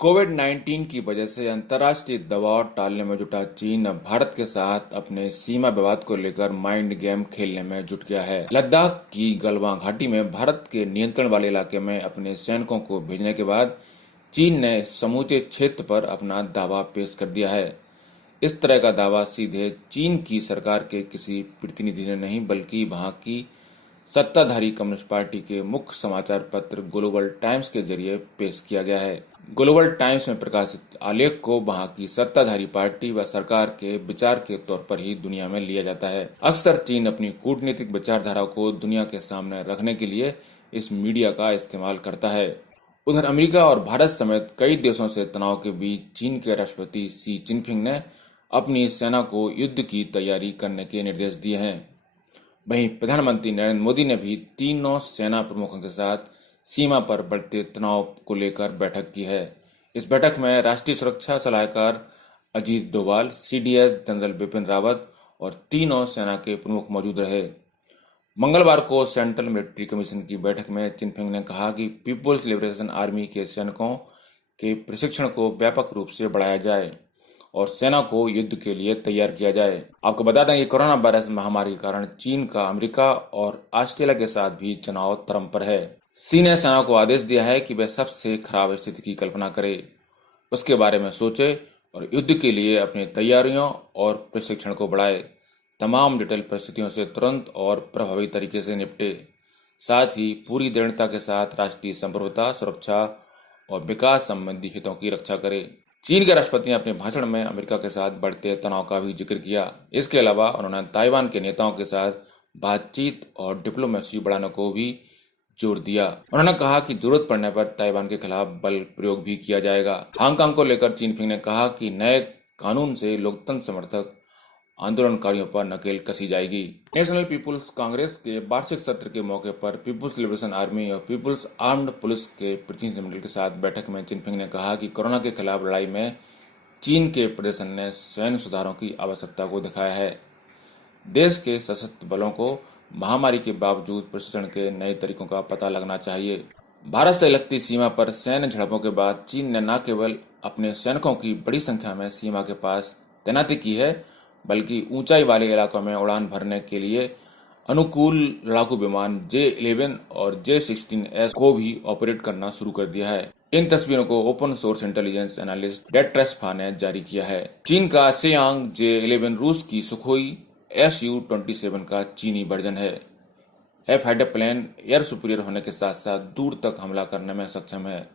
कोविड-19 की वजह से अंतर्राष्ट्रीय दबाव टालने में जुटा चीन अब भारत के साथ अपने सीमा विवाद को लेकर माइंड गेम खेलने में जुट गया है। लद्दाख की गलवान घाटी में भारत के नियंत्रण वाले इलाके में अपने सैनिकों को भेजने के बाद चीन ने समूचे क्षेत्र पर अपना दावा पेश कर दिया है। इस तरह का दावा सीधे चीन की सरकार के किसी प्रतिनिधि ने नहीं, बल्कि वहां की सत्ताधारी कम्युनिस्ट पार्टी के मुख्य समाचार पत्र ग्लोबल टाइम्स के जरिए पेश किया गया है। ग्लोबल टाइम्स में प्रकाशित आलेख को वहां की सत्ताधारी पार्टी व सरकार के विचार के तौर पर ही दुनिया में लिया जाता है। अक्सर चीन अपनी कूटनीतिक विचारधारा को दुनिया के सामने रखने के लिए इस मीडिया का इस्तेमाल करता है। उधर अमेरिका और भारत समेत कई देशों से तनाव के बीच चीन के राष्ट्रपति शी जिनपिंग ने अपनी सेना को युद्ध की तैयारी करने के निर्देश दिए हैं। वहीं प्रधानमंत्री नरेंद्र मोदी ने भी तीनों सेना प्रमुखों के साथ सीमा पर बढ़ते तनाव को लेकर बैठक की है। इस बैठक में राष्ट्रीय सुरक्षा सलाहकार अजीत डोभाल, सीडीएस जनरल बिपिन रावत और तीनों सेना के प्रमुख मौजूद रहे। मंगलवार को सेंट्रल मिलिट्री कमीशन की बैठक में जिनपिंग ने कहा कि पीपुल्स लिबरेशन आर्मी के सैनिकों के प्रशिक्षण को व्यापक रूप से बढ़ाया जाए और सेना को युद्ध के लिए तैयार किया जाए। आपको बता दें कि कोरोना वायरस महामारी के कारण चीन का अमेरिका और ऑस्ट्रेलिया के साथ भी चुनाव तरम पर है। शी ने सेना को आदेश दिया है कि वह सबसे खराब स्थिति की कल्पना करे, उसके बारे में सोचे और युद्ध के लिए अपनी तैयारियों और प्रशिक्षण को बढ़ाए। तमाम जटिल परिस्थितियों से तुरंत और प्रभावी तरीके से निपटे, साथ ही पूरी दृढ़ता के साथ राष्ट्रीय संप्रभुता, सुरक्षा और विकास संबंधी हितों की रक्षा करे। चीन के राष्ट्रपति ने अपने भाषण में अमेरिका के साथ बढ़ते तनाव का भी जिक्र किया। इसके अलावा उन्होंने ताइवान के नेताओं के साथ बातचीत और डिप्लोमेसी बढ़ाने को भी जोर दिया। उन्होंने कहा कि जरूरत पड़ने पर ताइवान के खिलाफ बल प्रयोग भी किया जाएगा। हांगकांग को लेकर जिनपिंग ने कहा कि नए कानून से लोकतंत्र समर्थक आंदोलनकारियों पर नकेल कसी जाएगी। नेशनल पीपुल्स कांग्रेस के वार्षिक सत्र के मौके पर पीपुल्स लिबरेशन आर्मी और पीपुल्स आर्म्ड पुलिस के प्रतिनिधिमंडल के साथ बैठक में जिनपिंग ने कहा कि कोरोना के खिलाफ लड़ाई में चीन के प्रदर्शन ने सैन्य सुधारों की आवश्यकता को दिखाया है। देश के सशस्त्र बलों को महामारी के बावजूद प्रशिक्षण के नए तरीकों का पता लगना चाहिए। भारत से लगती सीमा पर सैन्य झड़पों के बाद चीन ने न केवल अपने सैनिकों की बड़ी संख्या में सीमा के पास तैनाती की है, बल्कि ऊंचाई वाले इलाकों में उड़ान भरने के लिए अनुकूल लड़ाकू विमान J-11 और J-16S को भी ऑपरेट करना शुरू कर दिया है। इन तस्वीरों को ओपन सोर्स इंटेलिजेंस एनालिस्ट डेट्रेस्फा ने जारी किया है। चीन का शेयांग J-11 रूस की सुखोई Su-27 का चीनी वर्जन है। फाइटर प्लेन एयर सुपीरियर होने के साथ साथ दूर तक हमला करने में सक्षम है।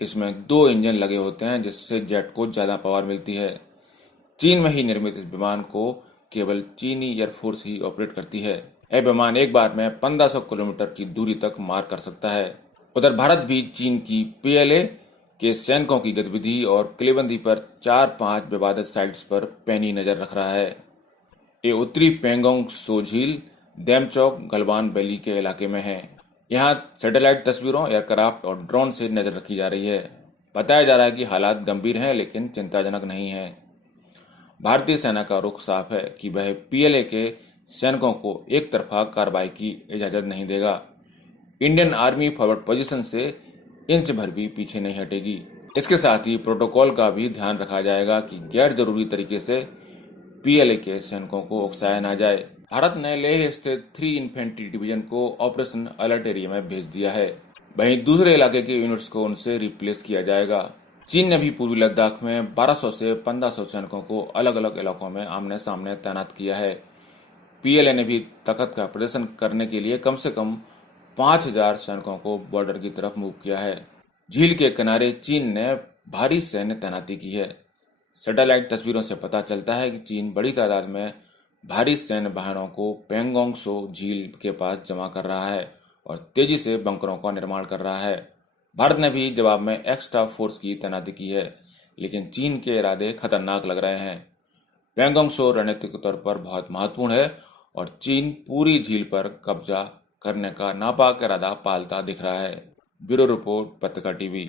इसमें 2 इंजन लगे होते हैं, जिससे जेट को ज्यादा पावर मिलती है। चीन में ही निर्मित इस विमान को केवल चीनी एयरफोर्स ही ऑपरेट करती है। यह विमान एक बार में 1500 किलोमीटर की दूरी तक मार कर सकता है। उधर भारत भी चीन की PLA के सैनिकों की गतिविधि और किलेबंदी पर 4-5 विवादित साइट्स पर पैनी नजर रख रहा है। ये उत्तरी पेंगोंग सो झील, देमचौक, गलवान वैली के इलाके में है। यहाँ सैटेलाइट तस्वीरों, एयरक्राफ्ट और ड्रोन से नजर रखी जा रही है। बताया जा रहा है कि हालात गंभीर हैं, लेकिन चिंताजनक नहीं है। भारतीय सेना का रुख साफ है कि वह PLA के सैनिकों को एक तरफा कार्रवाई की इजाजत नहीं देगा। इंडियन आर्मी फॉरवर्ड पोजीशन से इंच भर भी पीछे नहीं हटेगी। इसके साथ ही प्रोटोकॉल का भी ध्यान रखा जाएगा कि गैर जरूरी तरीके से PLA के सैनिकों को उकसाया न जाए। भारत ने लेह स्थित 3 इन्फेंट्री डिवीजन को ऑपरेशन अलर्ट एरिया में भेज दिया है। वहीं दूसरे इलाके के यूनिट्स को उनसे रिप्लेस किया जाएगा। चीन ने भी पूर्वी लद्दाख में 1200 से 1500 सैनिकों को अलग अलग इलाकों में आमने सामने तैनात किया है। PLA ने भी ताकत का प्रदर्शन करने के लिए कम से कम 5000 सैनिकों को बॉर्डर की तरफ मूव किया है। झील के किनारे चीन ने भारी सैन्य तैनाती की है। सैटेलाइट तस्वीरों से पता चलता है कि चीन बड़ी तादाद में भारी सैन्य वाहनों को पेंगोंग सो झील के पास जमा कर रहा है और तेजी से बंकरों का निर्माण कर रहा है। भारत ने भी जवाब में एक्स्ट्रा फोर्स की तैनाती की है, लेकिन चीन के इरादे खतरनाक लग रहे हैं। पेंगोंग सो रणनीतिक तौर पर बहुत महत्वपूर्ण है और चीन पूरी झील पर कब्जा करने का नापाक इरादा पालता दिख रहा है। ब्यूरो रिपोर्ट, पत्रिका टीवी।